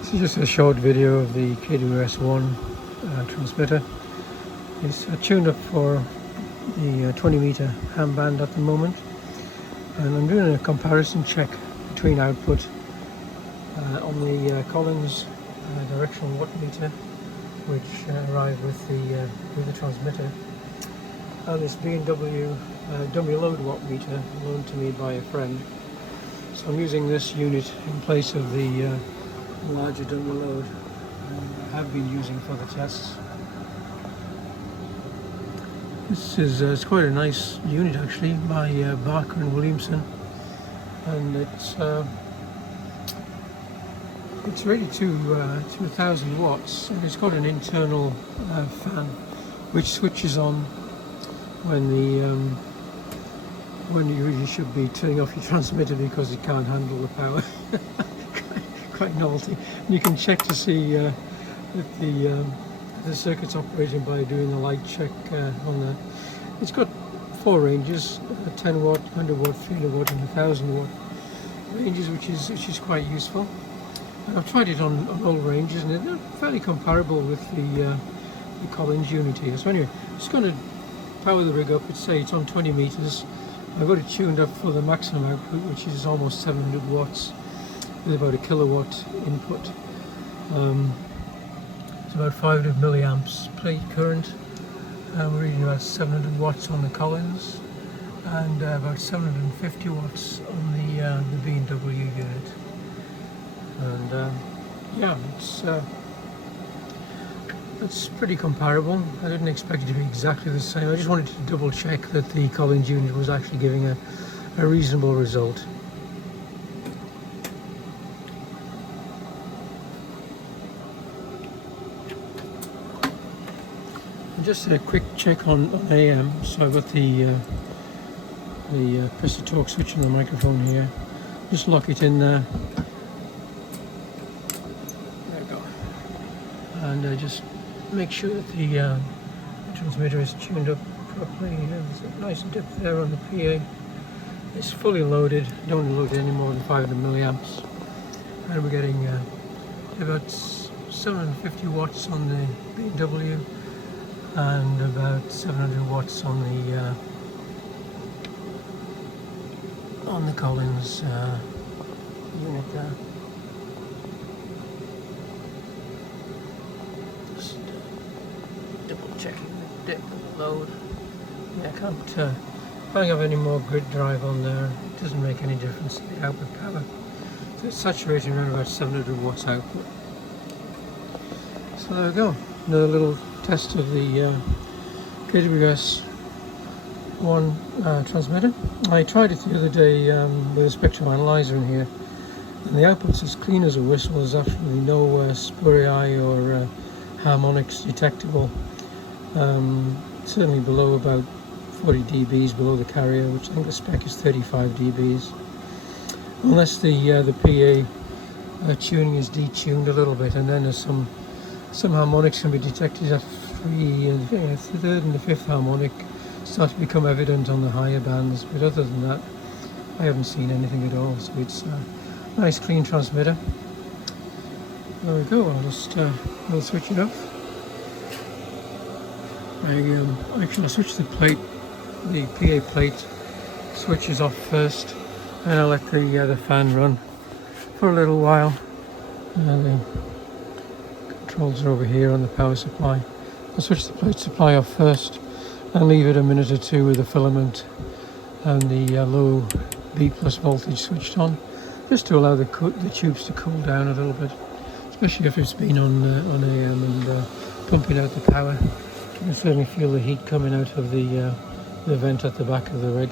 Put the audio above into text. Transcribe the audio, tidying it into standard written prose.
This is just a short video of the KWS-1 transmitter. It's tuned up for the 20-meter ham band at the moment, and I'm doing a comparison check between output on the Collins Directional Watt Meter, which arrived with the transmitter, and this B&W dummy load watt meter loaned to me by a friend. So I'm using this unit in place of the larger dummy load I have been using for the tests. This is it's quite a nice unit actually, by Barker and Williamson, and it's rated to 2000 watts, and it's got an internal fan which switches on when you really should be turning off your transmitter because it can't handle the power. Quite novelty. And you can check to see that the circuit's operating by doing a light check on that. It's got 4 ranges: 10 watt, 100 watt, 300 watt, and 1000 watt ranges, which is quite useful. And I've tried it on all ranges, and they're fairly comparable with the Collins unit here. So anyway, just going to power the rig up. It's on 20 meters. I've got it tuned up for the maximum output, which is almost 700 watts with about a kilowatt input. It's about 500 milliamps plate current, and we're reading about 700 watts on the Collins and about 750 watts on the B&W unit. And yeah, it's pretty comparable. I didn't expect it to be exactly the same. I just wanted to double check that the Collins unit was actually giving a reasonable result. Just a quick check on AM. So I've got the press the torque switch on the microphone here. Just lock it in there. There we go. And just make sure that the transmitter is tuned up properly. There's a nice dip there on the PA. It's fully loaded. Don't load any more than 500 milliamps. And we're getting about 750 watts on the B&W and about 700 watts on the Collins unit there. Just double checking the dip and the load. Yeah, I can't have any more grid drive on there. It doesn't make any difference to the output power. So it's saturating around about 700 watts output. So there we go. Another little test of the KWS-1 transmitter. I tried it the other day with a spectrum analyzer in here, and the output's as clean as a whistle. There's absolutely no spuriae or harmonics detectable. Certainly below about 40 dBs below the carrier, which I think the spec is 35 dBs. Unless the PA tuning is detuned a little bit, and then there's some harmonics can be detected at the third and the fifth harmonic start to become evident on the higher bands, but other than that I haven't seen anything at all. So it's a nice clean transmitter. There we go. I'll switch it off. Actually I'll switch the PA plate switches off first, and I'll let the fan run for a little while. The controls are over here on the power supply. I'll switch the plate supply off first and leave it a minute or two with the filament and the low B+ voltage switched on, just to allow the tubes to cool down a little bit, especially if it's been on AM and pumping out the power. You can certainly feel the heat coming out of the vent at the back of the rig.